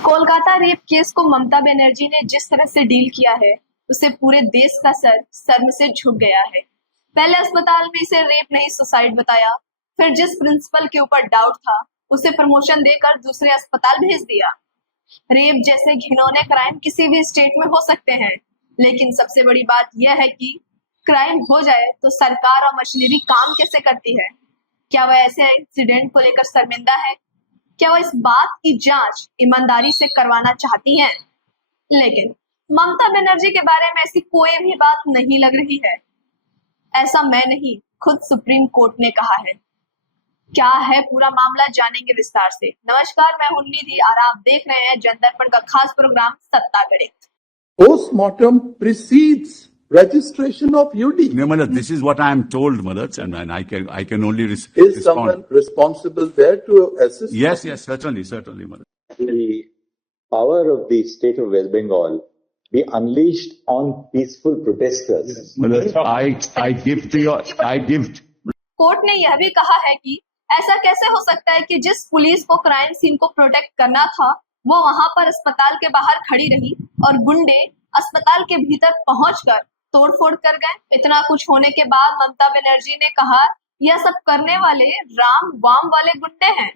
Kolkata rape case को ममता बनर्जी ने जिस तरह से डील किया है, उसे पूरे देश का सर शर्म से झुक गया है। पहले अस्पताल में इसे रेप नहीं सुसाइड बताया, फिर जिस प्रिंसिपल के ऊपर डाउट था उसे प्रमोशन देकर दूसरे अस्पताल भेज दिया। रेप जैसे घिनौने क्राइम किसी भी स्टेट में हो सकते हैं, लेकिन सबसे बड़ी बात यह है कि क्राइम हो जाए तो सरकार और मशीनरी काम कैसे करती है। क्या वह ऐसे इंसिडेंट को लेकर शर्मिंदा है? क्या वो इस बात की जांच ईमानदारी से करवाना चाहती हैं? लेकिन ममता बनर्जी के बारे में ऐसी कोई भी बात नहीं लग रही है। ऐसा मैं नहीं, खुद सुप्रीम कोर्ट ने कहा है। क्या है पूरा मामला, जानेंगे विस्तार से। नमस्कार, मैं हूं निधि और आप देख रहे हैं जनदर्पण का खास प्रोग्राम सत्ता गणित। Postmortem precedes registration of UD. No, Malad, this is what I am told, Malad, and I can only Is respond. someone responsible there to assist? Yes, certainly, Malad. The power of the state of West Bengal be unleashed on peaceful protesters. Malad, I give. Court ने यह भी कहा है कि ऐसा कैसे हो सकता है कि जिस पुलिस को क्राइम सीन को प्रोटेक्ट करना था वो वहां पर अस्पताल के बाहर खड़ी रही और गुंडे अस्पताल के भीतर पहुंचकर तोड़फोड़ कर गए। इतना कुछ होने के बाद ममता बनर्जी ने कहा यह सब करने वाले राम वाम वाले गुंडे हैं।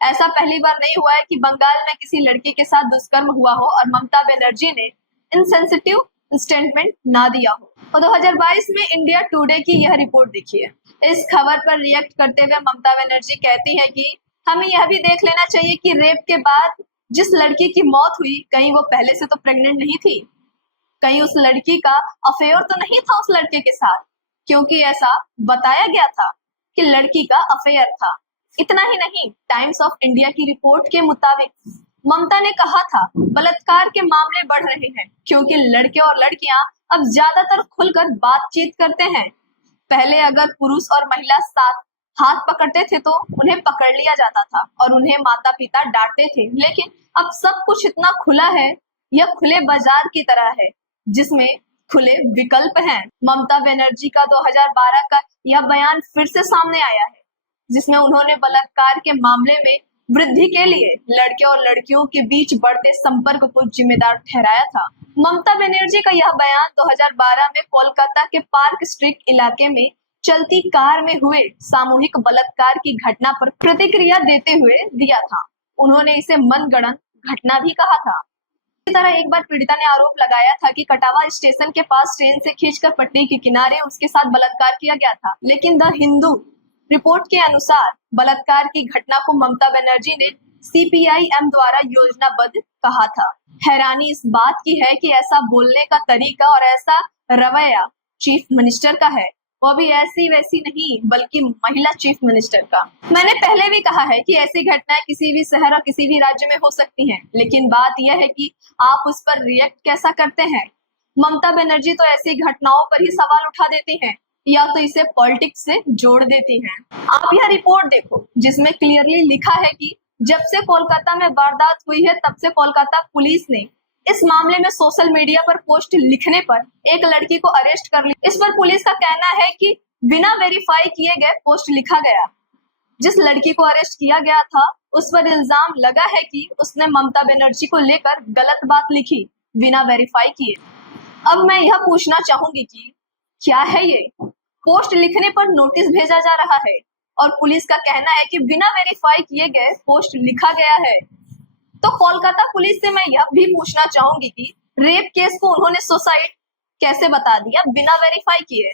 ऐसा पहली बार नहीं हुआ है कि बंगाल में किसी लड़की के साथ दुष्कर्म हुआ हो और ममता बनर्जी ने इनसेंसिटिव स्टेटमेंट ना दिया हो। और 2022 में इंडिया टुडे की यह रिपोर्ट देखिए। इस खबर पर रिएक्ट करते हुए ममता बनर्जी कहती है कि हमें यह भी देख लेना चाहिए कि रेप के बाद जिस लड़की की मौत हुई, कहीं वो पहले से तो प्रेग्नेंट नहीं थी, कहीं उस लड़की का अफेयर तो नहीं था उस लड़के के साथ, क्योंकि ऐसा बताया गया था कि लड़की का अफेयर था। इतना ही नहीं, टाइम्स ऑफ इंडिया की रिपोर्ट के मुताबिक ममता ने कहा था बलात्कार के मामले बढ़ रहे हैं क्योंकि लड़के और लड़कियां अब ज्यादातर खुलकर बातचीत करते हैं। पहले अगर पुरुष और महिला साथ हाथ पकड़ते थे तो उन्हें पकड़ लिया जाता था और उन्हें माता पिता डांटते थे, लेकिन अब सब कुछ इतना खुला है, यह खुले बाजार की तरह है जिसमें खुले विकल्प हैं। ममता बनर्जी का 2012 का यह बयान फिर से सामने आया है जिसमें उन्होंने बलात्कार के मामले में वृद्धि के लिए लड़के और लड़कियों के बीच बढ़ते संपर्क को जिम्मेदार ठहराया था। ममता बनर्जी का यह बयान 2012 में कोलकाता के पार्क स्ट्रीट इलाके में चलती कार में हुए सामूहिक बलात्कार की घटना पर प्रतिक्रिया देते हुए दिया था। उन्होंने इसे मनगढ़ंत घटना भी कहा था। इसी तरह एक बार पीड़िता ने आरोप लगाया था कि कटावा स्टेशन के पास ट्रेन से खींचकर पटरी के किनारे उसके साथ बलात्कार किया गया था, लेकिन द हिंदू रिपोर्ट के अनुसार बलात्कार की घटना को ममता बनर्जी ने CPIM द्वारा योजनाबद्ध कहा था। हैरानी इस बात की है कि ऐसा बोलने का तरीका और ऐसा रवैया चीफ मिनिस्टर का है, वो भी ऐसी वैसी नहीं बल्कि महिला चीफ मिनिस्टर का। मैंने पहले भी कहा है कि ऐसी घटनाएं किसी भी शहर और किसी भी राज्य में हो सकती हैं, लेकिन बात यह है कि आप उस पर रिएक्ट कैसा करते हैं। ममता बनर्जी तो ऐसी घटनाओं पर ही सवाल उठा देती हैं या तो इसे पॉलिटिक्स से जोड़ देती हैं। आप यह रिपोर्ट देखो जिसमें क्लियरली लिखा है कि जब से कोलकाता में वारदात हुई है तब से कोलकाता पुलिस ने इस मामले में सोशल मीडिया पर पोस्ट लिखने पर एक लड़की को अरेस्ट कर लिया। इस पर पुलिस का कहना है कि बिना वेरीफाई किए गए पोस्ट लिखा गया। जिस लड़की को अरेस्ट किया गया था उस पर इल्जाम लगा है कि उसने ममता बनर्जी को लेकर गलत बात लिखी बिना वेरीफाई किए। अब मैं यह पूछना चाहूंगी कि क्या है ये? पोस्ट लिखने पर नोटिस भेजा जा रहा है और पुलिस का कहना है कि बिना वेरीफाई किए गए पोस्ट लिखा गया है। तो कोलकाता पुलिस से मैं यह भी पूछना चाहूंगी कि रेप केस को उन्होंने सुसाइड कैसे बता दिया बिना वेरीफाई किए।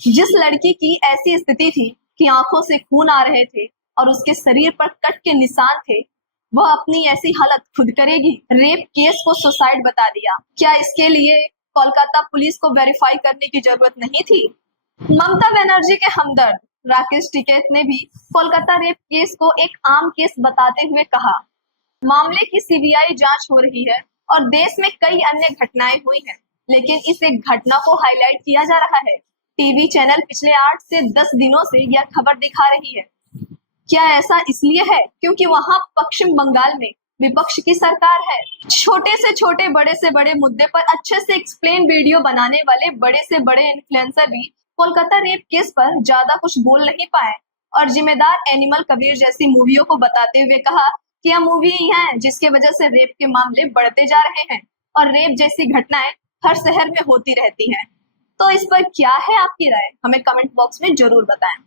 जिस लड़की की ऐसी स्थिति थी कि आंखों से खून आ रहे थे और उसके शरीर पर कट के निशान थे, वह अपनी ऐसी हालत खुद करेगी? रेप केस को सुसाइड बता दिया। क्या इसके लिए कोलकाता पुलिस को वेरीफाई करने की जरूरत नहीं थी? ममता बनर्जी के हमदर्द राकेश टिकैत ने भी कोलकाता रेप केस को एक आम केस बताते हुए कहा, मामले की CBI जांच हो रही है और देश में कई अन्य घटनाएं हुई हैं, लेकिन इस एक घटना को हाईलाइट किया जा रहा है। टीवी चैनल पिछले 8 से 10 दिनों से यह खबर दिखा रही है। क्या ऐसा इसलिए है क्योंकि वहां पश्चिम बंगाल में विपक्ष की सरकार है? छोटे से छोटे बड़े से बड़े मुद्दे पर अच्छे से एक्सप्लेन वीडियो बनाने वाले बड़े से बड़े इन्फ्लुएंसर भी कोलकाता रेप केस पर ज्यादा कुछ बोल नहीं पाए और जिम्मेदार एनिमल कबीर जैसी मूवियों को बताते हुए कहा कि यह मूवी ही है जिसके वजह से रेप के मामले बढ़ते जा रहे हैं और रेप जैसी घटनाएं हर शहर में होती रहती हैं। तो इस पर क्या है आपकी राय, हमें कमेंट बॉक्स में जरूर बताएं।